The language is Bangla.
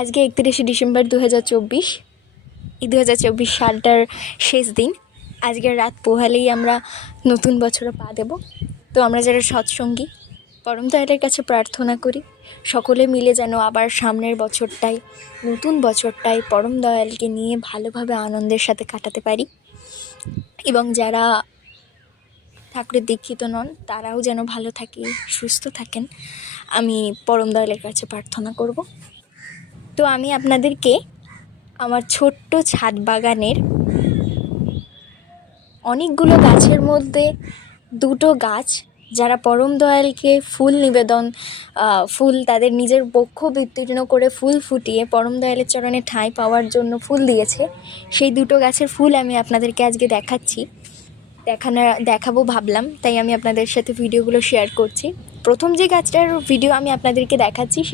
আজকে 31শে ডিসেম্বর 2024। এই 2024 সালটার শেষ দিন। আজকের রাত পোহালেই আমরা নতুন বছরে পা দেব। তো আমরা যারা সৎসঙ্গী পরম দয়ালের কাছে প্রার্থনা করি সকলে মিলে যেন আবার সামনের বছরটায়, নতুন বছরটায় পরম দয়ালকে নিয়ে ভালোভাবে আনন্দের সাথে কাটাতে পারি। এবং যারা ঠাকুরের দীক্ষিত নন তারাও যেন ভালো থাকে, সুস্থ থাকেন, আমি পরম দয়ালের কাছে প্রার্থনা করব। তো আমি আপনাদেরকে আমার ছোট্ট ছাদ বাগানের অনেকগুলো গাছের মধ্যে দুটো গাছ যারা পরম দয়ালকে ফুল নিবেদন, ফুল তাদের নিজের বক্ষ বিতীর্ণ করে ফুল ফুটিয়ে পরম দয়ালের চরণে ঠাঁই পাওয়ার জন্য ফুল দিয়েছে, সেই দুটো গাছের ফুল আমি আপনাদেরকে আজকে দেখাবো ভাবলাম, তাই আমি আপনাদের সাথে ভিডিওগুলো শেয়ার করছি। প্রথম যে গাছটার ভিডিও আমি আপনাদেরকে দেখাচ্ছি